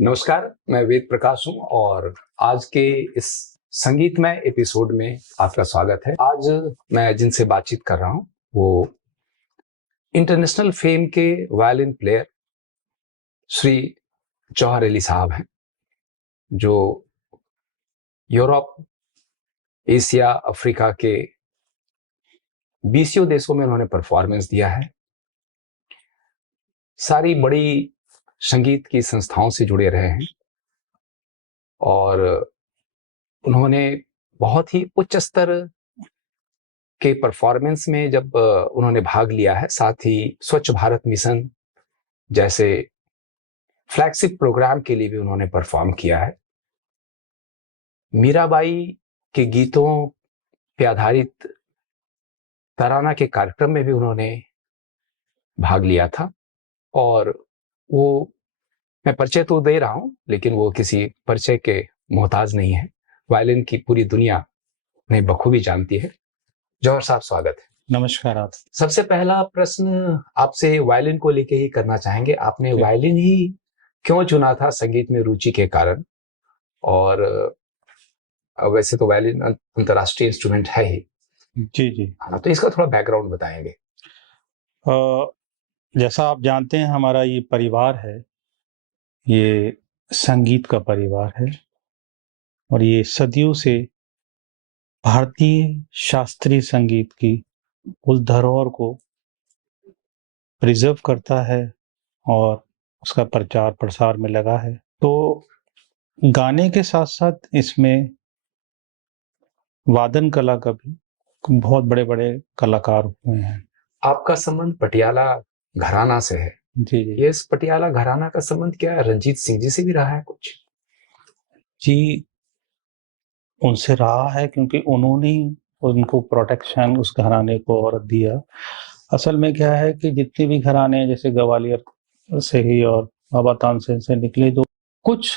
नमस्कार, मैं वेद प्रकाश हूं और आज के इस संगीतमय एपिसोड में आपका स्वागत है। आज मैं जिनसे बातचीत कर रहा हूं वो इंटरनेशनल फेम के वायलिन प्लेयर श्री जौहर अली साहब हैं, जो यूरोप, एशिया, अफ्रीका के 20 देशों में उन्होंने परफॉर्मेंस दिया है। सारी बड़ी संगीत की संस्थाओं से जुड़े रहे हैं और उन्होंने बहुत ही उच्च स्तर के परफॉर्मेंस में जब उन्होंने भाग लिया है, साथ ही स्वच्छ भारत मिशन जैसे फ्लैगशिप प्रोग्राम के लिए भी उन्होंने परफॉर्म किया है। मीराबाई के गीतों पे आधारित तराना के कार्यक्रम में भी उन्होंने भाग लिया था और वो, मैं परिचय तो दे रहा हूं लेकिन वो किसी परिचय के मोहताज नहीं है। वायलिन की पूरी दुनिया उन्हें बखूबी जानती है। जौहर साहब, स्वागत है। नमस्कार। आप सबसे पहला प्रश्न आपसे वायलिन को लेके ही करना चाहेंगे। आपने वायलिन ही क्यों चुना था संगीत में रुचि के कारण? और वैसे तो वायलिन अंतर्राष्ट्रीय इंस्ट्रूमेंट है ही। जी जी। हाँ, तो इसका थोड़ा बैकग्राउंड बताएंगे। जैसा आप जानते हैं, हमारा ये परिवार है, ये संगीत का परिवार है और ये सदियों से भारतीय शास्त्रीय संगीत की उस धरोहर को प्रिजर्व करता है और उसका प्रचार प्रसार में लगा है। तो गाने के साथ साथ इसमें वादन कला का भी बहुत बड़े बड़े कलाकार हुए हैं। आपका संबंध पटियाला घराना से है। जी जी। ये इस पटियाला घराना का संबंध क्या है? रंजीत सिंह जी से भी रहा है कुछ? जी, उनसे रहा है क्योंकि उन्होंने ही उनको प्रोटेक्शन उस घराने को और दिया। असल में क्या है कि जितने भी घराने हैं, जैसे ग्वालियर से ही और बाबा तानसेन से निकले, तो कुछ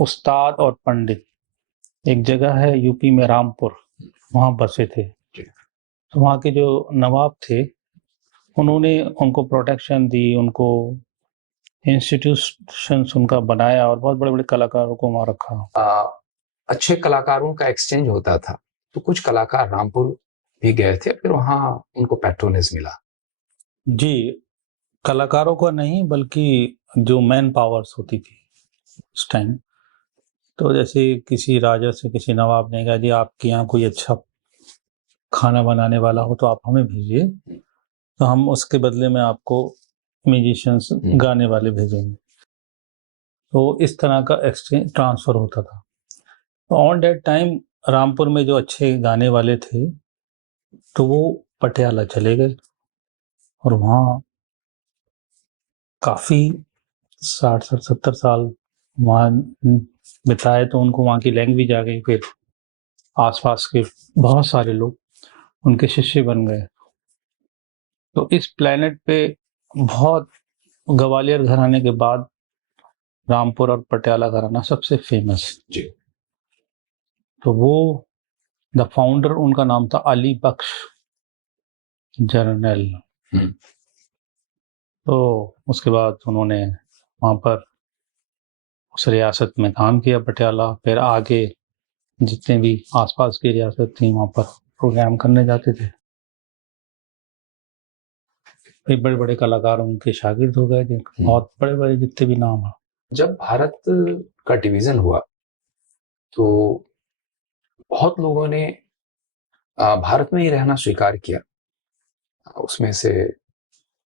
उस्ताद और पंडित, एक जगह है यूपी में रामपुर, वहाँ बसे थे। तो वहाँ के जो नवाब थे, उन्होंने उनको प्रोटेक्शन दी, उनको इंस्टीट्यूशंस उनका बनाया और बहुत बड़े-बड़े कलाकारों को वहाँ रखा। अच्छे कलाकारों का एक्सचेंज होता था, तो कुछ कलाकार रामपुर भी गए थे, फिर वहां उनको पैट्रोनेज मिला। जी, कलाकारों का नहीं बल्कि जो मैन पावर्स होती थी उस टाइम। तो जैसे किसी राजा से किसी नवाब ने कहा, जी आपके यहाँ कोई अच्छा खाना बनाने वाला हो तो आप हमें भेजिए, तो हम उसके बदले में आपको म्यूजिशियंस गाने वाले भेजेंगे। तो इस तरह का एक्सचेंज ट्रांसफर होता था। तो ऑन दैट टाइम रामपुर में जो अच्छे गाने वाले थे, तो वो पटियाला चले गए और वहाँ काफ़ी 60-70 साल वहाँ बिताए। तो उनको वहाँ की लैंग्वेज आ गई। फिर आसपास के बहुत सारे लोग उनके शिष्य बन गए। तो इस प्लेनेट पे बहुत, ग्वालियर घराने के बाद रामपुर और पटियाला घराना सबसे फेमस जी। तो वो द फाउंडर, उनका नाम था अली बख्श जर्नल। तो उसके बाद उन्होंने वहाँ पर उस रियासत में काम किया पटियाला। फिर आगे जितने भी आसपास की रियासत थी वहाँ पर प्रोग्राम करने जाते थे। फिर बड़े बड़े कलाकार उनके शागिर्द हो गए थे, बहुत बड़े बड़े जितने भी नाम हैं। जब भारत का डिवीजन हुआ तो बहुत लोगों ने भारत में ही रहना स्वीकार किया। उसमें से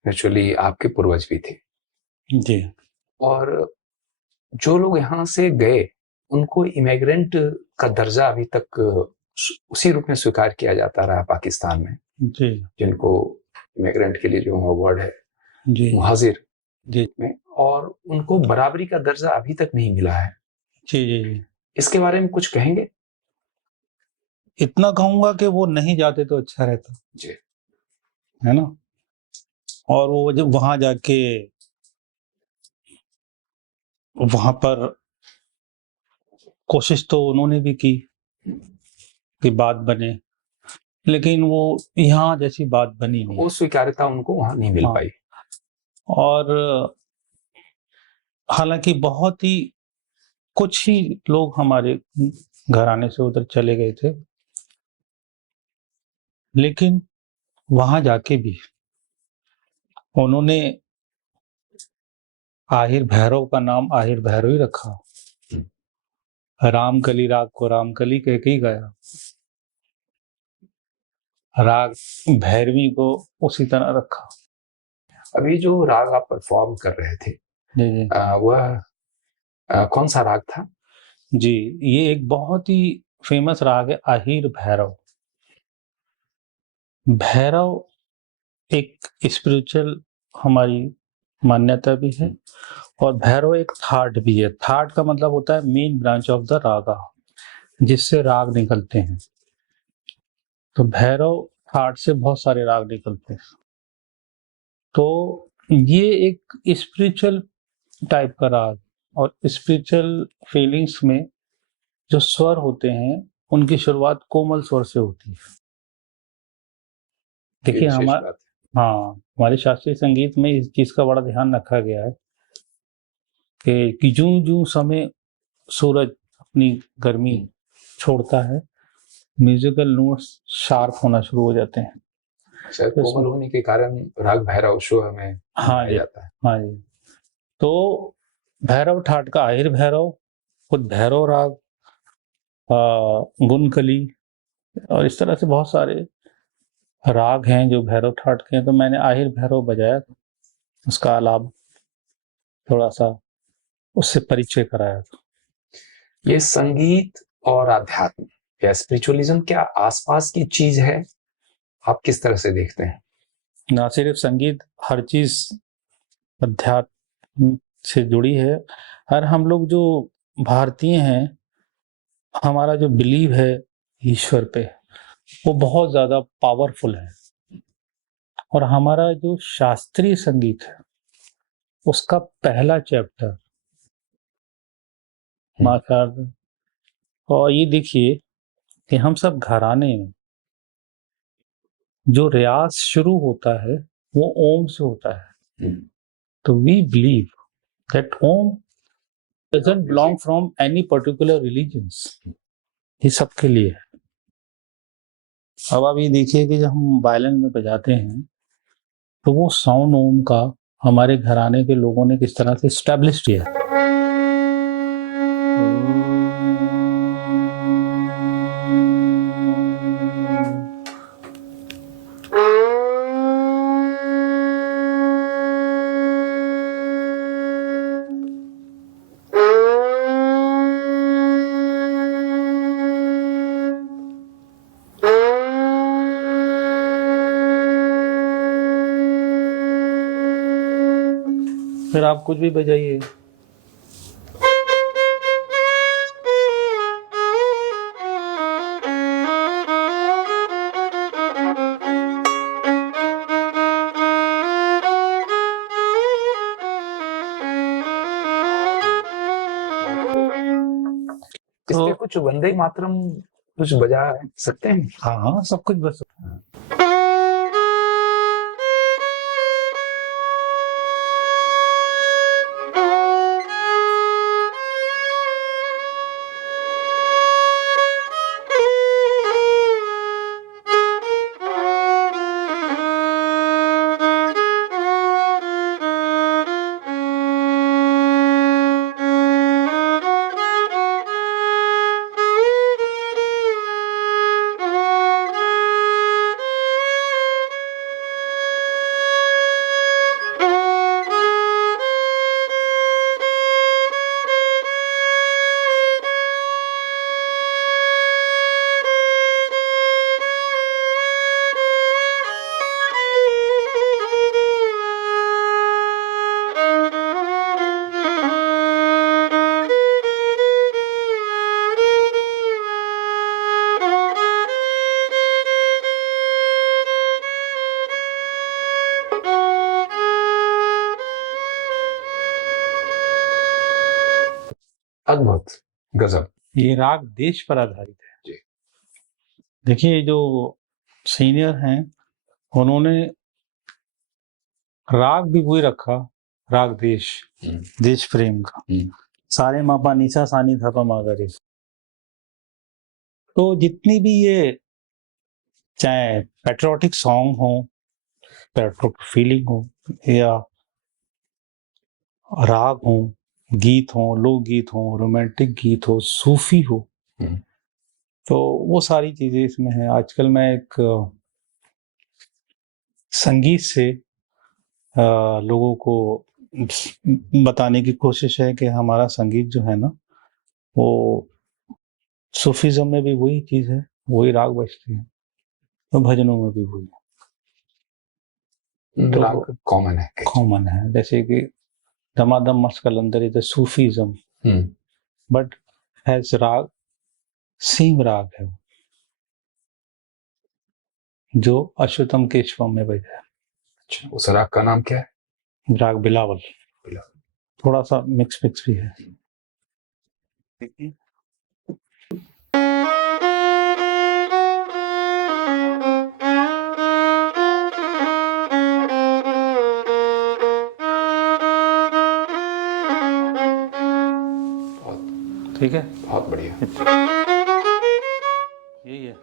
नेचुरली आपके पूर्वज भी थे। जी। और जो लोग यहाँ से गए उनको इमिग्रेंट का दर्जा अभी तक उसी रूप में स्वीकार किया जाता रहा पाकिस्तान में। जी। जिनको इमिग्रेंट के लिए जो अवार्ड है, जी। मुहाजिर जी। में, और उनको बराबरी का दर्जा अभी तक नहीं मिला है। जी जी जी। इसके बारे में कुछ कहेंगे? इतना कहूंगा कि वो नहीं जाते तो अच्छा रहता जी। है ना। और वो जब वहां जाके वहां पर कोशिश तो उन्होंने भी की कि बात बने, लेकिन वो यहाँ जैसी बात बनी नहीं। वो स्वीकार्यता उनको वहां नहीं मिल पाई। और हालांकि बहुत ही कुछ ही लोग हमारे घराने से उधर चले गए थे, लेकिन वहां जाके भी उन्होंने आहिर भैरव का नाम आहिर भैरव ही रखा। रामकली राग को रामकली कह के ही गाया, राग भैरवी को उसी तरह रखा। अभी जो राग आप परफॉर्म कर रहे थे जी जी वह कौन सा राग था? जी, ये एक बहुत ही फेमस राग है आहिर भैरव। भैरव एक स्पिरिचुअल हमारी मान्यता भी है, और भैरव एक थाट भी है। थाट का मतलब होता है मेन ब्रांच ऑफ द रागा, जिससे राग निकलते हैं। तो भैरव थाट से बहुत सारे राग निकलते हैं। तो ये एक स्पिरिचुअल टाइप का राग, और स्पिरिचुअल फीलिंग्स में जो स्वर होते हैं उनकी शुरुआत कोमल स्वर से होती है। देखिए विशेष हमारा, बात हाँ, हमारे शास्त्रीय संगीत में इस चीज का बड़ा ध्यान रखा गया है कि जूं जूं समय सूरज अपनी गर्मी छोड़ता है, म्यूजिकल नोट्स शार्प होना शुरू हो जाते हैं। है। शायद तो कोमल होने के कारण राग भैरव शो हमें हाँ गाया जी, जाता है। हाँ जी। तो भैरव ठाट का आहिर भैरव, खुद भैरव राग, गुनकली, और इस तरह से बहुत सारे राग हैं जो भैरव ठाट के हैं। तो मैंने आहिर भैरव बजाया, उसका आलाप थोड़ा सा उससे परिचय कराया था। ये संगीत और आध्यात्म या स्पिरिचुअलिज्म क्या आसपास की चीज है? आप किस तरह से देखते हैं? ना सिर्फ संगीत, हर चीज अध्यात्म से जुड़ी है। और हम लोग जो भारतीय हैं, हमारा जो बिलीव है ईश्वर पे, वो बहुत ज्यादा पावरफुल है। और हमारा जो शास्त्रीय संगीत है, उसका पहला चैप्टर माशार्थ। और ये देखिए कि हम सब घराने में जो रियाज शुरू होता है वो ओम से होता है। तो we believe that Om doesn't belong from any particular religions, ये सबके लिए है। अब आप ये देखिए कि जब हम वायलिन में बजाते हैं तो वो साउंड ओम का हमारे घराने के लोगों ने किस तरह से स्टैब्लिश किया है। फिर आप कुछ भी बजाइए, इस पे कुछ वंदे मातरम कुछ बजा सकते हैं? हाँ हाँ, सब कुछ बस। अद्भुत, गजब। ये राग देश पर आधारित है जी। देखिए जो सीनियर हैं उन्होंने राग भी वही रखा, राग देश, देश प्रेम का, सारे मापा निशा सानी था पा मागरे। तो जितनी भी ये चाहे पैट्रियोटिक सॉन्ग हो, पैट्रियोटिक फीलिंग हो, या राग हो, गीत हो, लोकगीत हो, रोमांटिक गीत हो, सूफी हो, तो वो सारी चीजें इसमें हैं। आजकल मैं एक संगीत से लोगों को बताने की कोशिश है कि हमारा संगीत जो है ना, वो सूफीज्म में भी वही चीज है, वही राग बजते हैं, तो भजनों में भी वही तो राग कॉमन है, कॉमन है। जैसे कि दमादम मस्त कलंदर इज सूफीज्म, बट एज राग सेम राग है जो अश्वतम केशवम में बजा है। अच्छा, उस राग का नाम क्या है? राग बिलावल। थोड़ा सा मिक्स भी है। ठीक है, बहुत बढ़िया। यही है।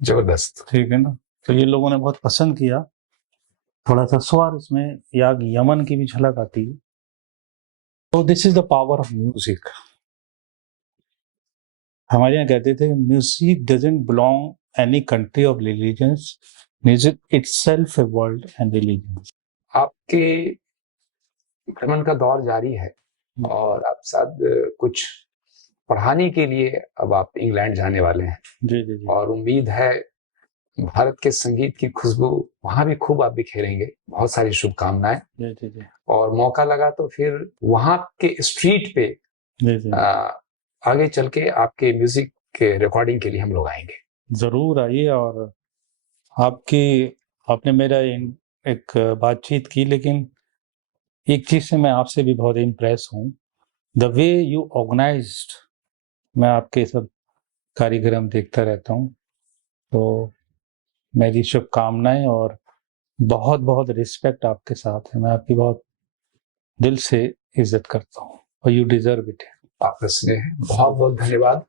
जबरदस्त। ठीक है ना, तो ये लोगों ने बहुत पसंद किया। थोड़ा सा स्वर इसमें याग यमन की भी झलक आती है। तो this is the power of music. हमारे यहाँ कहते थे music doesn't belong any country of religions, music itself a world and religion. आपके भ्रमण का दौर जारी है और आप साथ कुछ पढ़ाने के लिए अब आप इंग्लैंड जाने वाले हैं। जी जी जी। और उम्मीद है भारत के संगीत की खुशबू वहां भी खूब आप बिखेरेंगे। बहुत सारी शुभकामनाएं। जी जी जी। और मौका लगा तो फिर वहां के स्ट्रीट पे जी जी। आगे चल के आपके म्यूजिक के रिकॉर्डिंग के लिए हम लोग आएंगे। जरूर आइए। और आपने मेरा एक बातचीत की, लेकिन एक चीज से मैं आपसे भी बहुत इम्प्रेस हूँ, द वे यू ऑर्गेनाइज्ड। मैं आपके सब कार्यक्रम देखता रहता हूँ, तो मेरी शुभकामनाएं और बहुत बहुत रिस्पेक्ट आपके साथ है। मैं आपकी बहुत दिल से इज्जत करता हूँ और यू डिजर्व इट। आपका स्नेह, बहुत बहुत धन्यवाद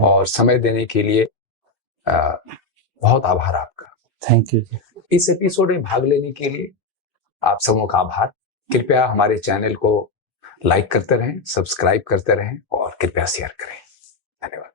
और समय देने के लिए बहुत आभार आपका। Thank you. इस एपिसोड में भाग लेने के लिए आप सबों का आभार। कृपया हमारे चैनल को लाइक करते रहें, सब्सक्राइब करते रहें और कृपया शेयर करें। धन्यवाद।